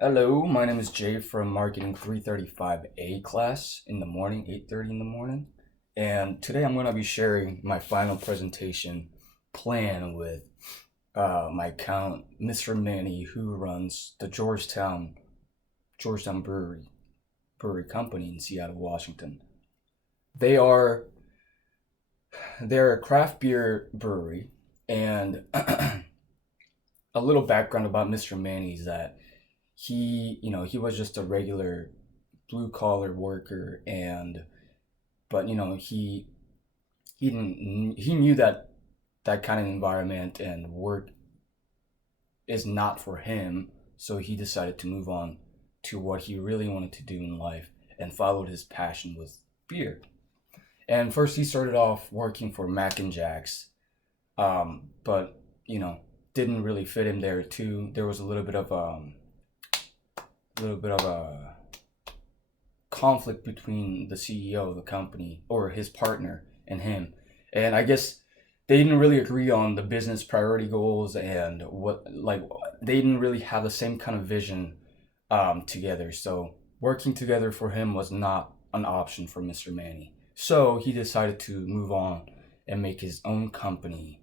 Hello, my name is Jay from Marketing 335A class in the morning, 8:30 in the morning. And today I'm going to be sharing my final presentation plan with my account, Mr. Manny, who runs the Georgetown Brewery Company in Seattle, Washington. They are they're a craft beer brewery, and a little background about Mr. Manny is that he was just a regular blue collar worker, and but he knew that that kind of environment and work is not for him, so he decided to move on to what he really wanted to do in life and followed his passion with beer. And first he started off working for Mac and Jack's, but didn't really fit him there too. There was a little bit of a conflict between the CEO of the company, or his partner, and him. And I guess they didn't really agree on the business priority goals, and they didn't really have the same kind of vision together. So working together for him was not an option for Mr. Manny. So he decided to move on and make his own company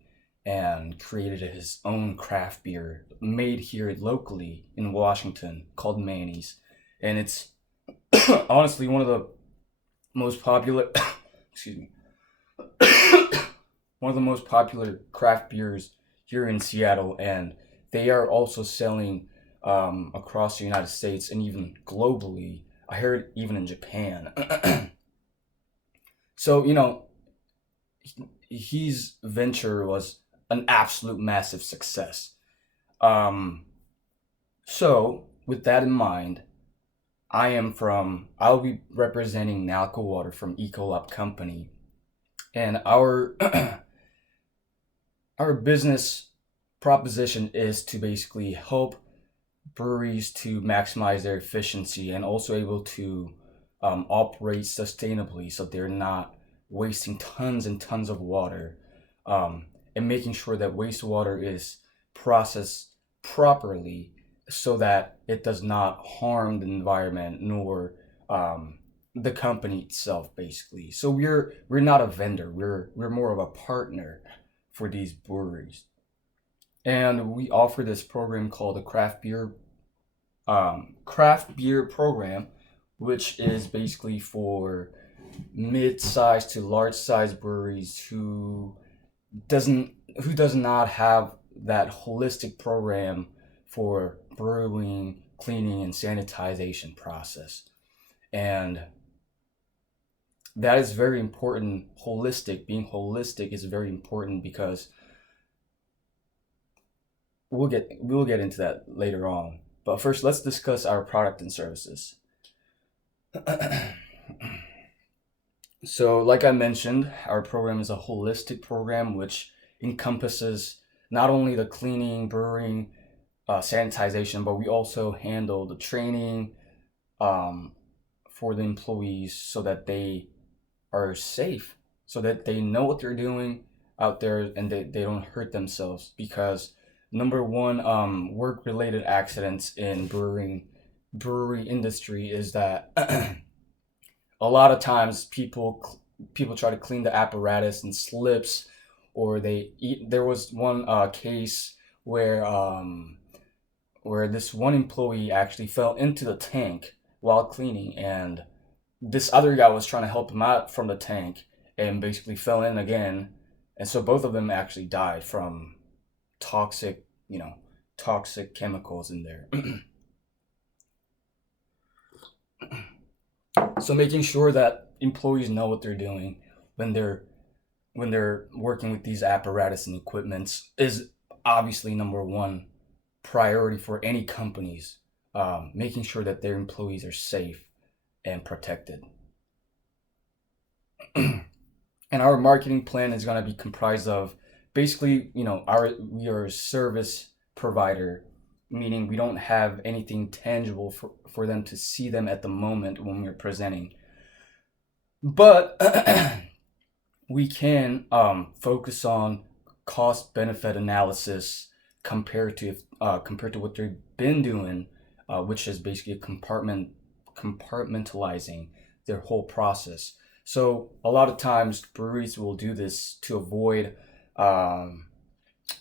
and created his own craft beer made here locally in Washington called Manny's. And it's honestly one of the most popular excuse me one of the most popular craft beers here in Seattle, and they are also selling across the United States and even globally. I heard even in Japan. So his venture was an absolute massive success. um so with that in mind, I'll be representing Nalco Water from Ecolab Company, and our our business proposition is to basically help breweries to maximize their efficiency and also able to operate sustainably, so they're not wasting tons and tons of water, and making sure that wastewater is processed properly so that it does not harm the environment nor the company itself, basically. So we're not a vendor. We're more of a partner for these breweries, and we offer this program called the craft beer program, which is basically for mid-sized to large-sized breweries doesn't who does not have that holistic program for brewing, cleaning, and sanitization process. And that is very important. Being holistic is very important because we'll get into that later on. But first, let's discuss our product and services. So, like I mentioned, our program is a holistic program which encompasses not only the cleaning, brewing, sanitization, but we also handle the training um, for the employees so that they are safe, so that they know what they're doing out there and they don't hurt themselves. Because number one, work related accidents in brewery industry is that a lot of times people try to clean the apparatus and slips, or they eat. There was one case where this one employee actually fell into the tank while cleaning, and this other guy was trying to help him out from the tank and basically fell in again, and so both of them actually died from toxic toxic chemicals in there. So making sure that employees know what they're doing when they're working with these apparatus and equipments is obviously number one priority for any companies. Making sure that their employees are safe and protected. And our marketing plan is going to be comprised of basically, we are a service provider, meaning we don't have anything tangible for them to see them at the moment when we're presenting. But we can focus on cost benefit analysis compared to what they've been doing which is basically compartmentalizing their whole process. So a lot of times breweries will do this um,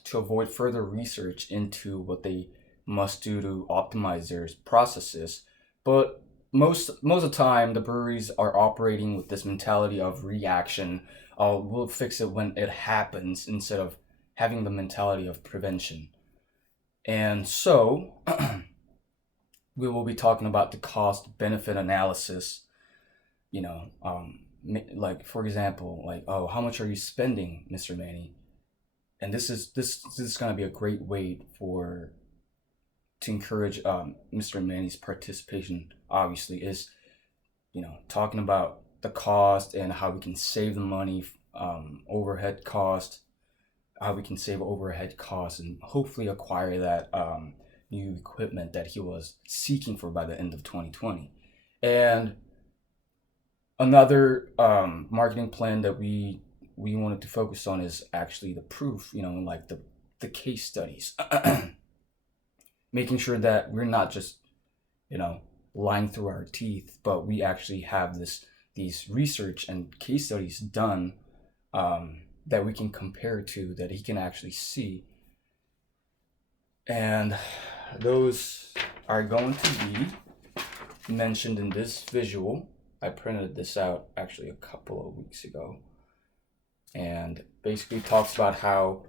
to avoid further research into what they must do to optimize their processes. But most of the time, the breweries are operating with this mentality of reaction. We'll fix it when it happens instead of having the mentality of prevention. And so we will be talking about the cost benefit analysis. You know, like for example, like, oh, how much are you spending, Mr. Manny? And this is going to be a great way to encourage Mr. Manny's participation. Obviously, is talking about the cost and how we can save the money, overhead cost, how we can save overhead costs, and hopefully acquire that new equipment that he was seeking for by the end of 2020. And another marketing plan that we wanted to focus on is actually the proof, like the case studies, making sure that we're not just, lying through our teeth, but we actually have these research and case studies done, that we can compare to, that he can actually see. And those are going to be mentioned in this visual. I printed this out actually a couple of weeks ago, and basically talks about how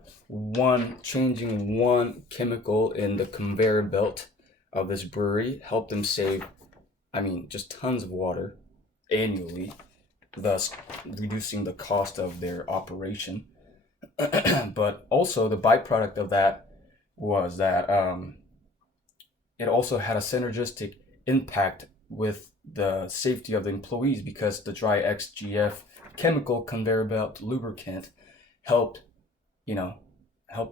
changing one chemical in the conveyor belt of this brewery helped them save, just tons of water annually, thus reducing the cost of their operation. But also the byproduct of that was that it also had a synergistic impact with the safety of the employees, because the dry XGF chemical conveyor belt lubricant helped the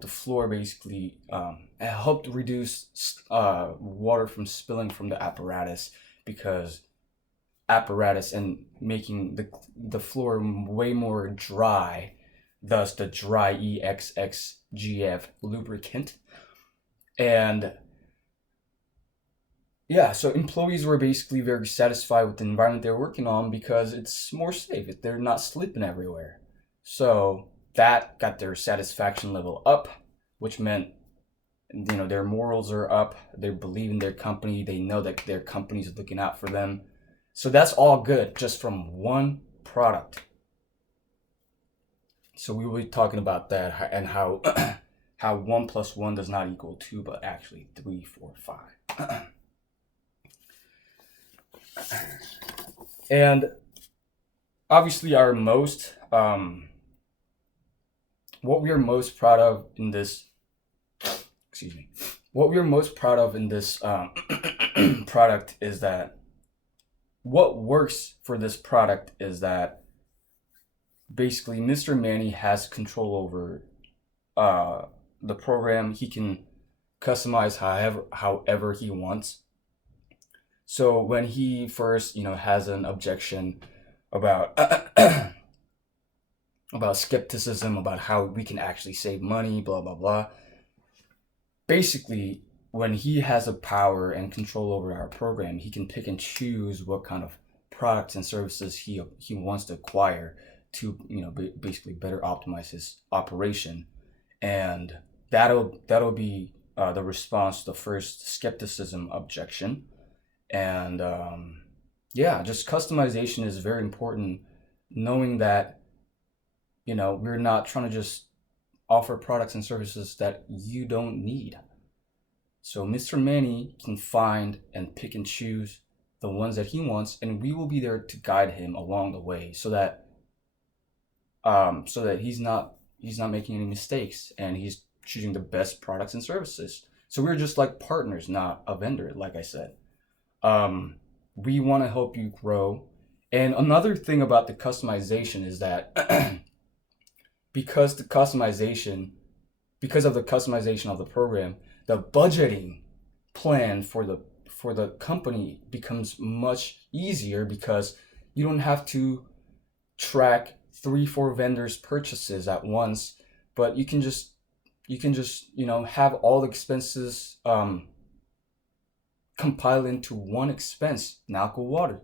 floor, basically helped reduce water from spilling from the apparatus, because apparatus and making the floor way more dry, thus the dry EXXGF lubricant. And yeah, so employees were basically very satisfied with the environment they're working on, because it's more safe. They're not sleeping everywhere. So that got their satisfaction level up, which meant, their morals are up. They believe in their company. They know that their company's looking out for them. So that's all good, just from one product. So we will be talking about that, and how how 1 + 1 does not equal 2, but actually 3, 4, 5. And obviously our what we are most proud of in this product is that what works for this product is that basically Mr. Manny has control over the program. He can customize however he wants. So when he first, has an objection about about skepticism about how we can actually save money, blah blah blah. Basically, when he has a power and control over our program, he can pick and choose what kind of products and services he wants to acquire to, basically better optimize his operation. And that'll be the response to the first skepticism objection. And just customization is very important, knowing that we're not trying to just offer products and services that you don't need. So Mr. Manny can find and pick and choose the ones that he wants, and we will be there to guide him along the way, so that he's not making any mistakes, and he's choosing the best products and services. So we're just like partners, not a vendor, like I said. We want to help you grow. And another thing about the customization is that because of the customization of the program, the budgeting plan for the company becomes much easier, because you don't have to track 3-4 vendors' purchases at once, but you can just have all the expenses compile into one expense, Nalco Water.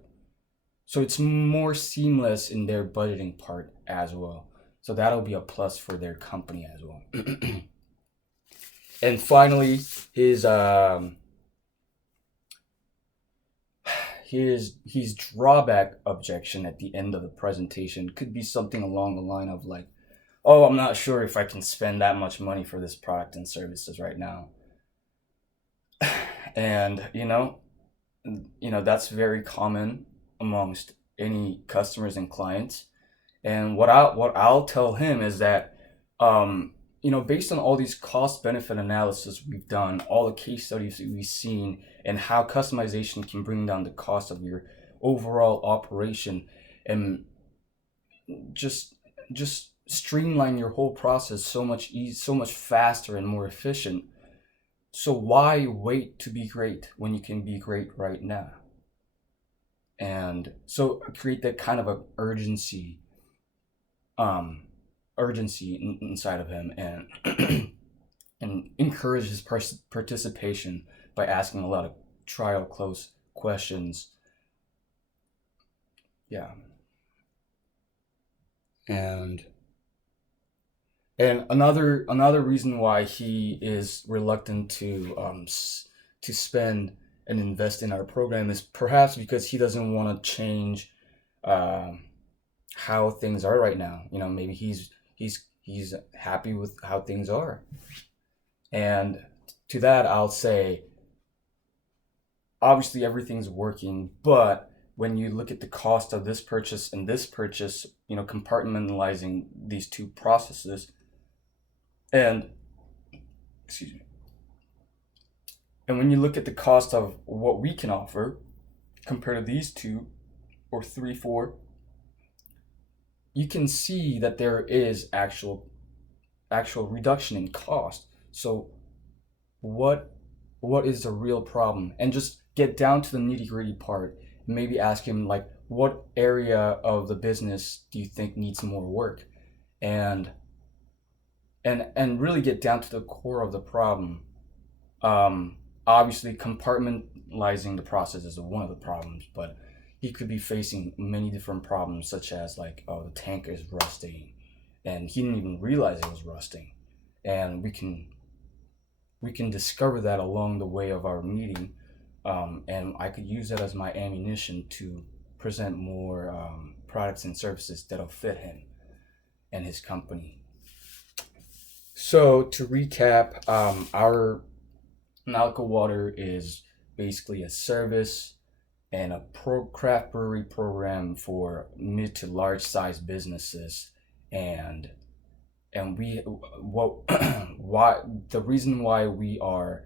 So it's more seamless in their budgeting part as well. So that'll be a plus for their company as well. And finally, his his drawback objection at the end of the presentation could be something along the line of like, oh, I'm not sure if I can spend that much money for this product and services right now. And that's very common amongst any customers and clients. And what I'll tell him is that, based on all these cost benefit analysis we've done, all the case studies that we've seen, and how customization can bring down the cost of your overall operation, and just streamline your whole process so much faster and more efficient. So why wait to be great when you can be great right now? And so create that kind of a urgency inside of him, and and encourage his participation by asking a lot of trial close questions. Yeah. And another reason why he is reluctant to spend and invest in our program is perhaps because he doesn't want to change um, how things are right now. Maybe he's happy with how things are. And to that, I'll say, obviously everything's working, but when you look at the cost of this purchase and this purchase, compartmentalizing these two processes, and excuse me, and when you look at the cost of what we can offer compared to these two or three, four, you can see that there is actual reduction in cost. So what is the real problem? And just get down to the nitty-gritty part. Maybe ask him, like, what area of the business do you think needs more work? And really get down to the core of the problem. Obviously compartmentalizing the process is one of the problems, but he could be facing many different problems, such as like, oh, the tank is rusting, and he didn't even realize it was rusting. And we can discover that along the way of our meeting, and I could use that as my ammunition to present more products and services that'll fit him and his company. So to recap, our Nalco Water is basically a service and a craft brewery program for mid to large size businesses. And we what why the reason why we are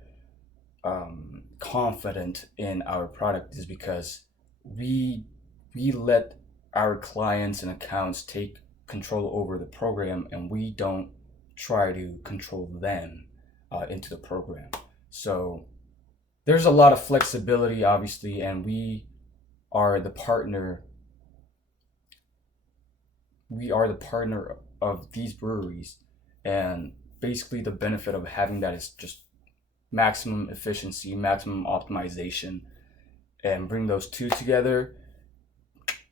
confident in our product is because we let our clients and accounts take control over the program, and we don't try to control them into the program. So there's a lot of flexibility, obviously, and are the partner we are the partner of these breweries. And basically the benefit of having that is just maximum efficiency, maximum optimization, and bring those two together,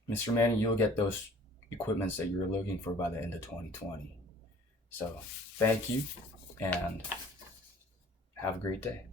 Mr. Manny, you'll get those equipments that you're looking for by the end of 2020. So thank you, and have a great day.